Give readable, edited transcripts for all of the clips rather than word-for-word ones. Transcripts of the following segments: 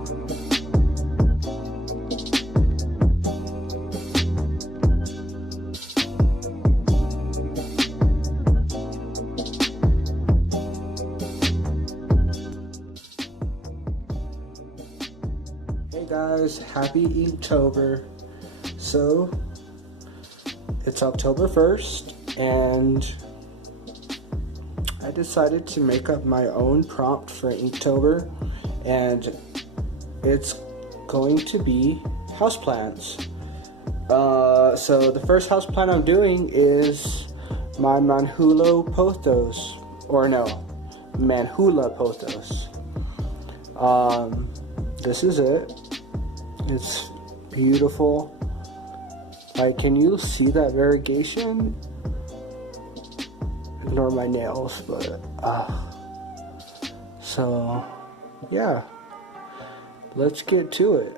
Hey guys, happy Inktober. So, it's October 1st, and I decided to make up my own prompt for Inktober, and it's going to be houseplants. So the first houseplant I'm doing is my Manjula Pothos, or no, Manjula Pothos. This is it. It's beautiful. Like, can you see that variegation? Ignore my nails, but so yeah, let's get to it.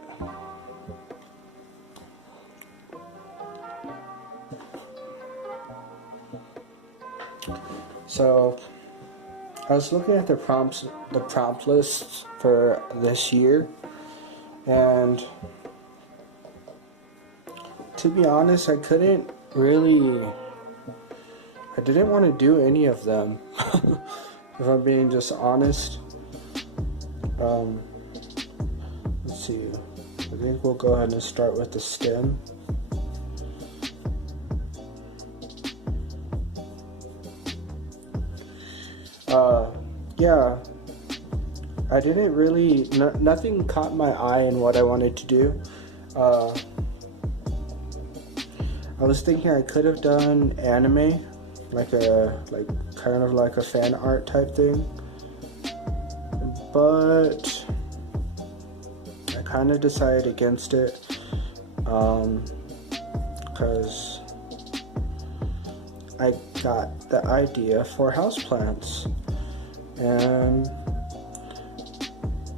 So I was looking at the prompt lists for this year, and to be honest, I didn't want to do any of them. If I'm being just honest. Let's see, I think we'll go ahead and start with the stem. Yeah, I didn't really, nothing caught my eye in what I wanted to do. I was thinking I could have done anime, kind of like a fan art type thing, but I kind of decided against it, because I got the idea for houseplants, and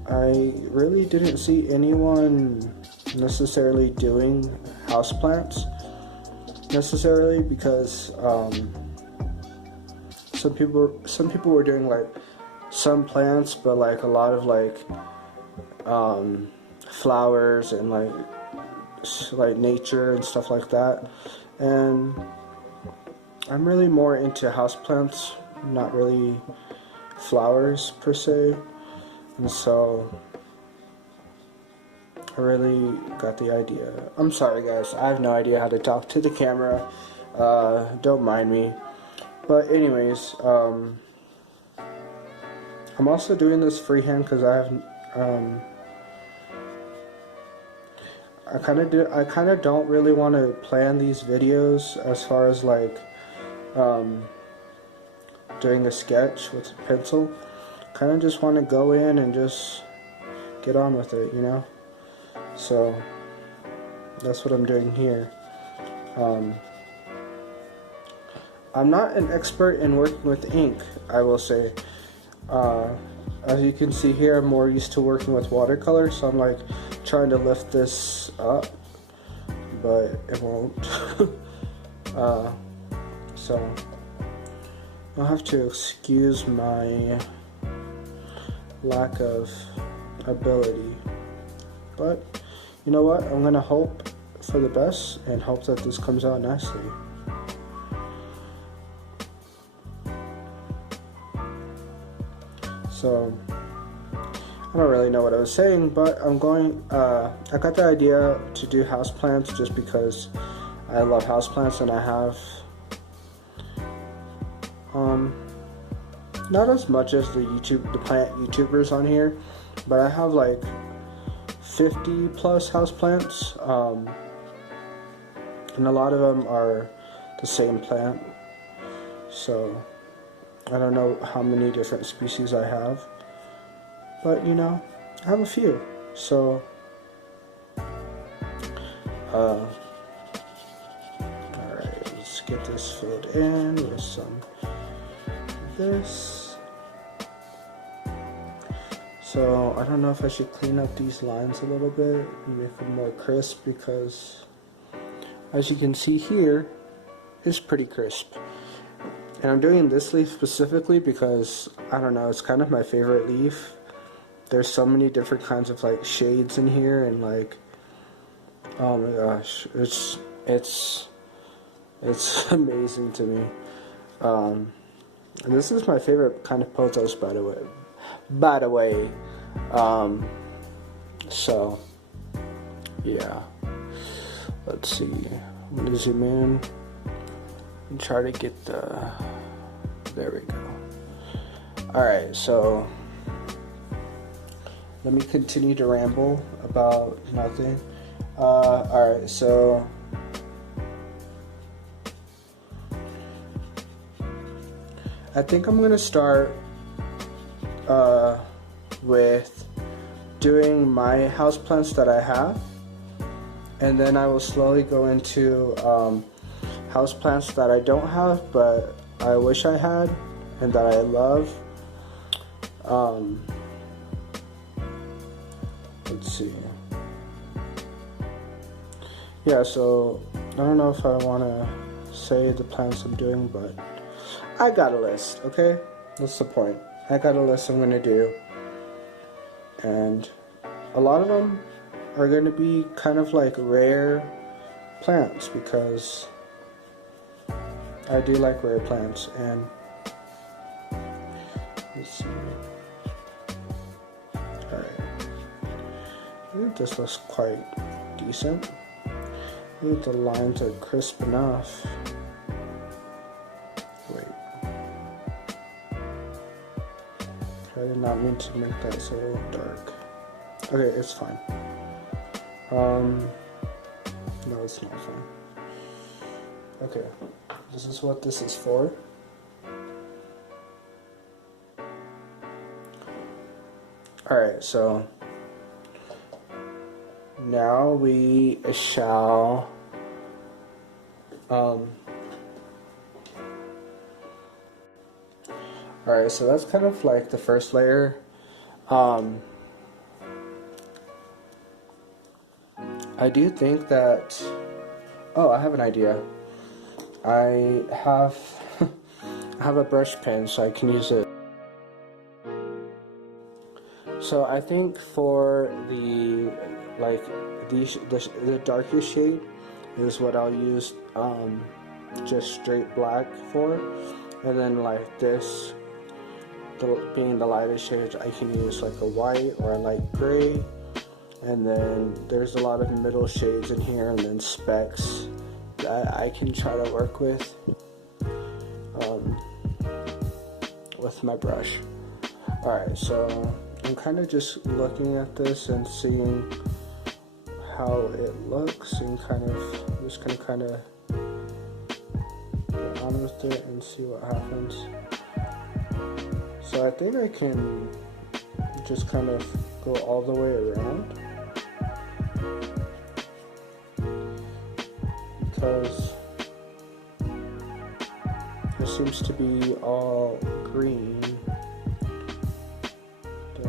I really didn't see anyone necessarily doing houseplants necessarily, because some people were doing like some plants, but like a lot of like flowers and like nature and stuff like that. And I'm really more into houseplants, not really flowers per se, and so I really got the idea. I'm sorry guys, I have no idea how to talk to the camera, don't mind me. But anyways, I'm also doing this freehand because I kind of don't really want to plan these videos as far as like doing a sketch with a pencil. Kind of just want to go in and just get on with it, you know? So that's what I'm doing here. I'm not an expert in working with ink, I will say. As you can see here, I'm more used to working with watercolor, so I'm like trying to lift this up, but it won't. So I'll have to excuse my lack of ability, but you know what, I'm gonna hope for the best and hope that this comes out nicely. So I don't really know what I was saying, but I got the idea to do houseplants just because I love houseplants, and I have not as much as the plant YouTubers on here, but I have like 50 plus houseplants, and a lot of them are the same plant, so I don't know how many different species I have, but you know, I have a few. So alright, let's get this filled in with some of this. So I don't know if I should clean up these lines a little bit and make them more crisp, because as you can see here, it's pretty crisp. And I'm doing this leaf specifically because, I don't know, it's kind of my favorite leaf. there's so many different kinds of like shades in here, and like, oh my gosh, it's amazing to me. And this is my favorite kind of pothos, by the way. So yeah, let's see. I'm gonna zoom in and try to get the. There we go. All right, so let me continue to ramble about nothing. All right, so I think I'm gonna start with doing my houseplants that I have, and then I will slowly go into houseplants that I don't have but I wish I had and that I love. Let's see. Yeah, so I don't know if I want to say the plants I'm doing, but I got a list, okay? That's the point. I got a list I'm going to do. And a lot of them are going to be kind of like rare plants because I do like rare plants. And let's see. Alright. I think this looks quite decent. I think the lines are crisp enough. Wait. I did not mean to make that so dark. Okay, it's fine. No, it's not fine. Okay, this is what this is for. Alright, so now we shall alright, so that's kind of like the first layer. I do think that, oh, I have an idea. I have I have a brush pen, so I can use it. So I think for the the darker shade is what I'll use just straight black for, and then like this being the lighter shade, I can use like a white or a light gray, and then there's a lot of middle shades in here, and then specks that I can try to work with my brush. Alright, so I'm kind of just looking at this and seeing how it looks, and just gonna kind of get on with it and see what happens. So I think I can just kind of go all the way around, because it seems to be all green, the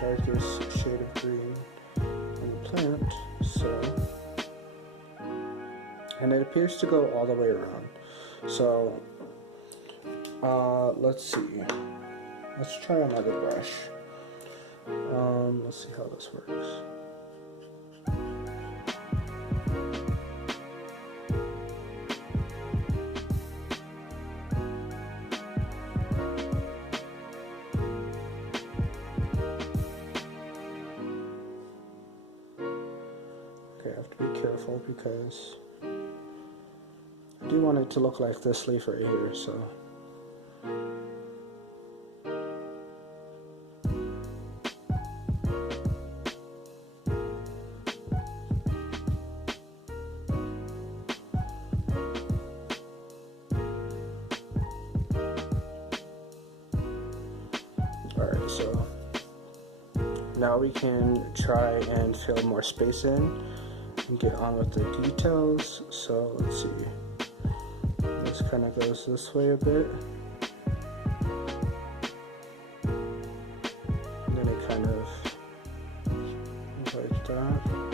darkest shade of green on the plant, so, and it appears to go all the way around. So let's see, let's try another brush. Let's see how this works. Okay, I have to be careful because I do want it to look like this leaf right here, so. Alright, so now we can try and fill more space in and get on with the details. So let's see, this kind of goes this way a bit, and then it kind of like that.